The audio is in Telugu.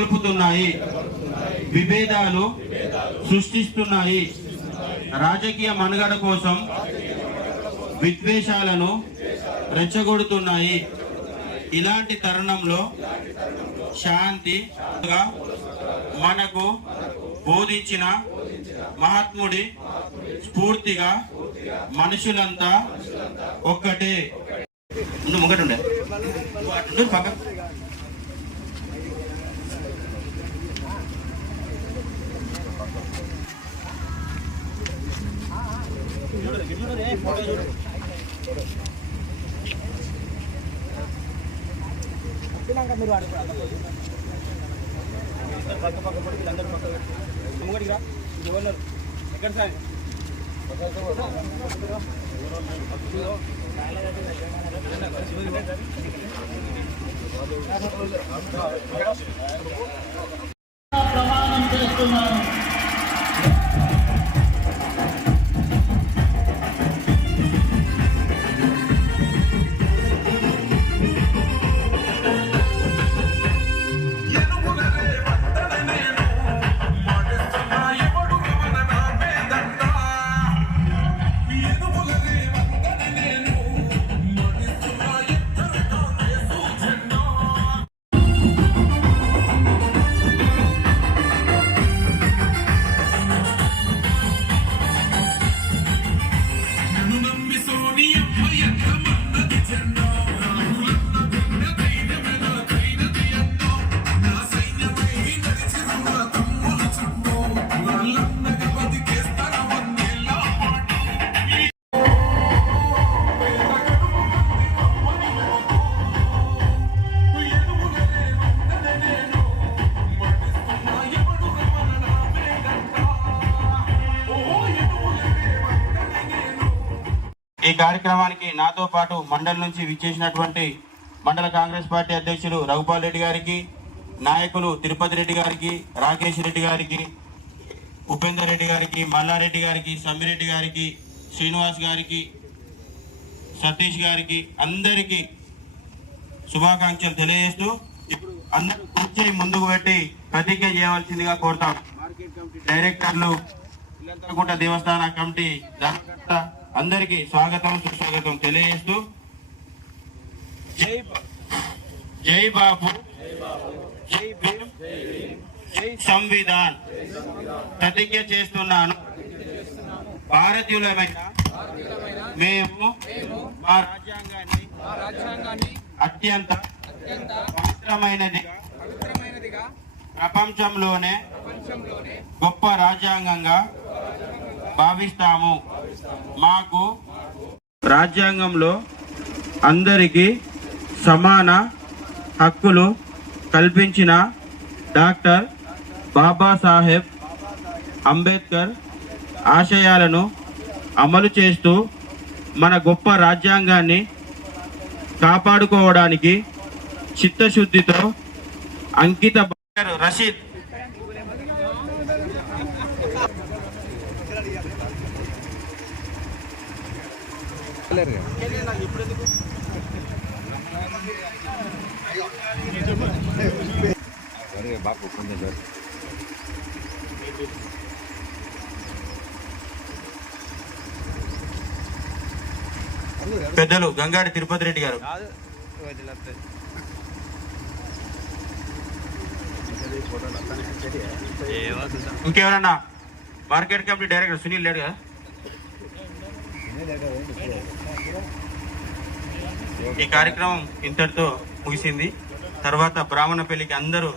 నెలకొల్పుతున్నాయి, విభేదాలు సృష్టిస్తున్నాయి, రాజకీయ మనుగడ కోసం విద్వేషాలను రెచ్చగొడుతున్నాయి. ఇలాంటి తరుణంలో శాంతిగా మనకు బోధించిన మహాత్ముడి స్ఫూర్తిగా మనుషులంతా ఒక్కటే. ముంగటుండే పక్క మీరు పక్క పక్క పడి వీళ్ళందరూ పక్క ముంగడిగా గవర్నర్ ఎక్కడ సార్ ప్రమాణం చేస్తున్నాను. ఈ కార్యక్రమానికి నాతో పాటు మండలి నుంచి విచ్చేసినటువంటి మండల కాంగ్రెస్ పార్టీ అధ్యక్షులు రఘుపాల్ రెడ్డి గారికి, నాయకులు తిరుపతి రెడ్డి గారికి, రాకేష్ రెడ్డి గారికి, ఉపేందర్ రెడ్డి గారికి, మల్లారెడ్డి గారికి, సమ్మిరెడ్డి గారికి, శ్రీనివాస్ గారికి, సతీష్ గారికి అందరికీ శుభాకాంక్షలు తెలియజేస్తూ ఇప్పుడు అందరూ కూర్చొని ముందుకు పెట్టి ప్రతిజ్ఞ చేయవలసిందిగా కోరుతాం. డైరెక్టర్లు, ఇల్లంతకుంట దేవస్థాన కమిటీ అందరికీ స్వాగతం సుస్వాగతం తెలియజేస్తూ జై బాపు, జై భీమ్, జై సంవిధాన్ ప్రతిజ్ఞ చేస్తున్నాను. భారతీయులమైన మేము మా రాజ్యాంగాన్ని అత్యంత పవిత్రమైనదిగా ప్రపంచంలోనే గొప్ప రాజ్యాంగంగా భావిస్తాము. మాకు రాజ్యాంగంలో అందరికీ సమాన హక్కులు కల్పించిన డాక్టర్ బాబాసాహెబ్ అంబేద్కర్ ఆశయాలను అమలు చేస్తూ మన గొప్ప రాజ్యాంగాన్ని కాపాడుకోవడానికి చిత్తశుద్ధితో అంకిత రషీద్ పెద్దలు గంగాడి తిరుపతి రెడ్డి గారు, ఇంకెవరన్నా మార్కెట్ కమిటీ డైరెక్టర్ సునీల్ లేడు కదా. ఈ కార్యక్రమం ఇంతటితో ముగిసింది. తర్వాత బ్రాహ్మణ పెళ్లికి అందరూ